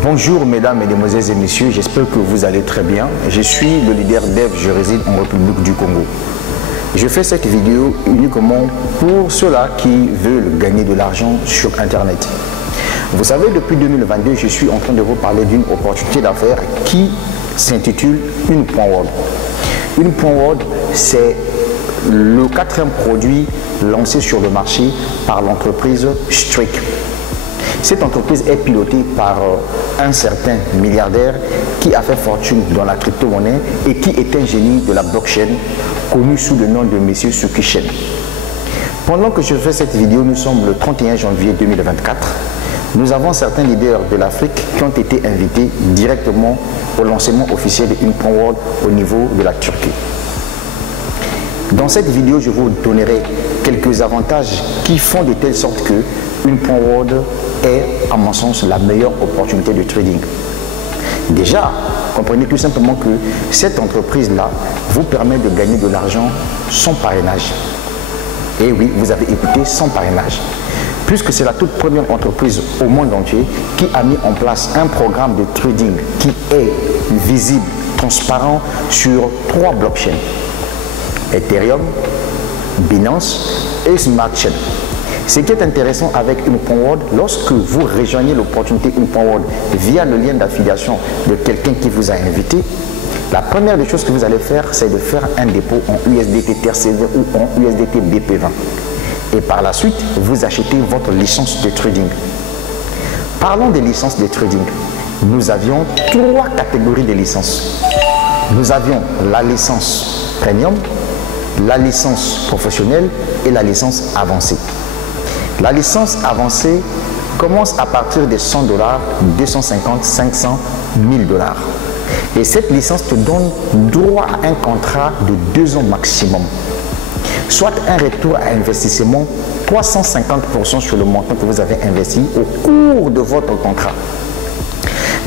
Bonjour mesdames, mesdemoiselles et messieurs, j'espère que vous allez très bien. Je suis le leader Dev, je réside en République du Congo. Je fais cette vidéo uniquement pour ceux-là qui veulent gagner de l'argent sur Internet. Vous savez, depuis 2022, je suis en train de vous parler d'une opportunité d'affaires qui s'intitule Une.World. Une.World, c'est le 4e produit lancé sur le marché par l'entreprise Streak. Cette entreprise est pilotée par un certain milliardaire qui a fait fortune dans la crypto-monnaie et qui est un génie de la blockchain, connu sous le nom de M. Suki Shen. Pendant que je fais cette vidéo, nous sommes le 31 janvier 2024. Nous avons certains leaders de l'Afrique qui ont été invités directement au lancement officiel de Une.World au niveau de la Turquie. Dans cette vidéo, je vous donnerai quelques avantages qui font de telle sorte que Une.World est, à mon sens, la meilleure opportunité de trading. Déjà, comprenez tout simplement que cette entreprise-là vous permet de gagner de l'argent sans parrainage. Et oui, vous avez écouté, sans parrainage. Puisque c'est la toute première entreprise au monde entier qui a mis en place un programme de trading qui est visible, transparent sur 3 blockchains. Ethereum, Binance et Smart Chain. Ce qui est intéressant avec Une.World, lorsque vous rejoignez l'opportunité Une.World via le lien d'affiliation de quelqu'un qui vous a invité, la première des choses que vous allez faire, c'est de faire un dépôt en USDT TRC20 ou en USDT BP20. Et par la suite, vous achetez votre licence de trading. Parlons des licences de trading. Nous avions 3 catégories de licences. Nous avions la licence premium, la licence professionnelle et la licence avancée. La licence avancée commence à partir de $100, 250, 500, 1000 $. Et cette licence te donne droit à un contrat de 2 ans maximum, soit un retour à investissement 350% sur le montant que vous avez investi au cours de votre contrat.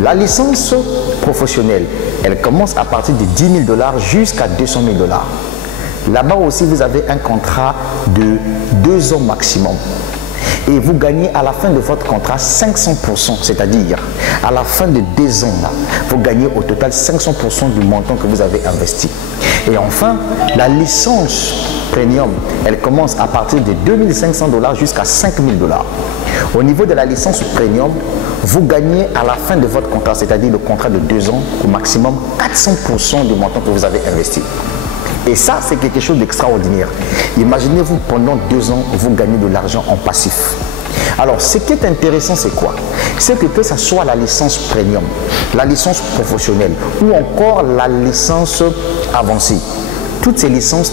La licence professionnelle, elle commence à partir de $10 000 jusqu'à 200 000 $. Là-bas aussi, vous avez un contrat de 2 ans maximum. Et vous gagnez à la fin de votre contrat 500%, c'est-à-dire à la fin de 2 ans, là, vous gagnez au total 500% du montant que vous avez investi. Et enfin, la licence premium, elle commence à partir de $2 500 jusqu'à 5 000 $. Au niveau de la licence premium, vous gagnez à la fin de votre contrat, c'est-à-dire le contrat de 2 ans, au maximum 400% du montant que vous avez investi. Et ça, c'est quelque chose d'extraordinaire. Imaginez-vous, pendant 2 ans, vous gagnez de l'argent en passif. Alors, ce qui est intéressant, c'est quoi? C'est que ce soit la licence premium, la licence professionnelle ou encore la licence avancée, toutes ces licences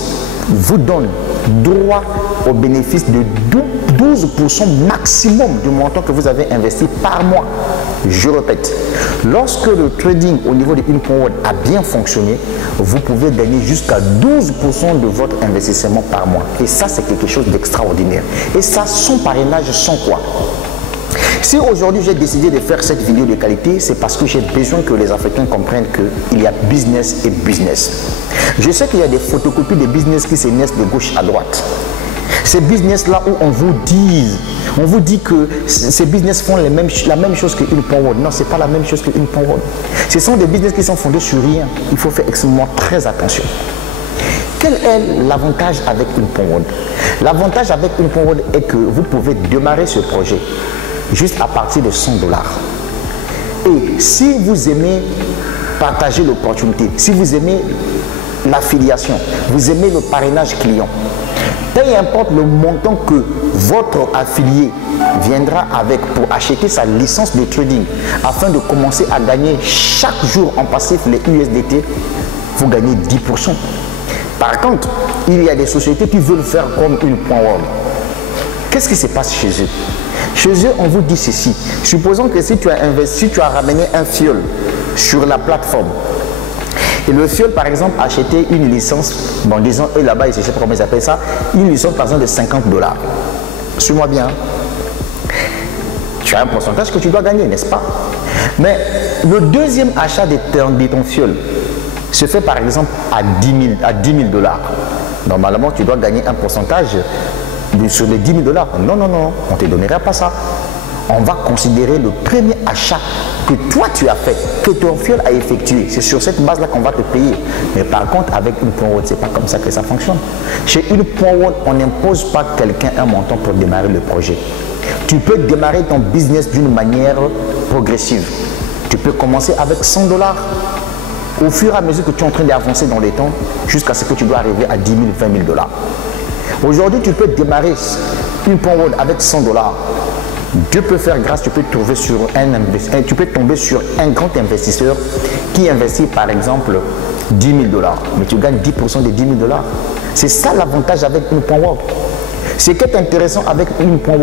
vous donnent droit au bénéfice de 12% maximum du montant que vous avez investi par mois. Je répète, lorsque le trading au niveau de Une.World a bien fonctionné, vous pouvez gagner jusqu'à 12% de votre investissement par mois. Et ça, c'est quelque chose d'extraordinaire. Et ça, sans parrainage, sans quoi? Si aujourd'hui j'ai décidé de faire cette vidéo de qualité, c'est parce que j'ai besoin que les Africains comprennent qu'il y a business et business. Je sais qu'il y a des photocopies de business qui se naissent de gauche à droite. Ces business-là où on vous dit que ces business font la même chose que Une.World. Non, ce n'est pas la même chose que Une.World. Ce sont des business qui sont fondés sur rien. Il faut faire extrêmement très attention. Quel est l'avantage avec Une.World? L'avantage avec Une.World est que vous pouvez démarrer ce projet juste à partir de $100. Et si vous aimez partager l'opportunité, si vous aimez l'affiliation, vous aimez le parrainage client, peu importe le montant que votre affilié viendra avec pour acheter sa licence de trading afin de commencer à gagner chaque jour en passif les USDT, vous gagnez 10%. Par contre, il y a des sociétés qui veulent faire comme Une.World. Qu'est-ce qui se passe chez eux? Chez eux, on vous dit ceci. Supposons que si tu as investi, tu as ramené un fiole sur la plateforme. Et le fiole, par exemple, a acheté une licence, bon, disons, eux là-bas, je ne sais pas comment ils appellent ça, une licence, par exemple, de $50. Suis-moi bien. Tu as un pourcentage que tu dois gagner, n'est-ce pas? Mais le deuxième achat de ton fiole se fait, par exemple, à 10 000 $. Normalement, tu dois gagner un pourcentage sur les 10 000 $. Non, non, non, on ne te donnera pas ça. On va considérer le premier achat que toi tu as fait, que ton fiel a effectué. C'est sur cette base-là qu'on va te payer. Mais par contre, avec une point haute, c'est pas comme ça que ça fonctionne. Chez une point haute, on n'impose pas quelqu'un un montant pour démarrer le projet. Tu peux démarrer ton business d'une manière progressive. Tu peux commencer avec 100 $. Au fur et à mesure que tu es en train d'avancer dans les temps, jusqu'à ce que tu dois arriver à 10 000, 20 000 $. Aujourd'hui, tu peux démarrer une point haute avec 100 $. Dieu peut faire grâce, tu peux tomber sur un grand investisseur qui investit par exemple 10 000 $, mais tu gagnes 10% des 10 000 $. C'est ça l'avantage avec une point haute. Ce qui est intéressant avec une point haute,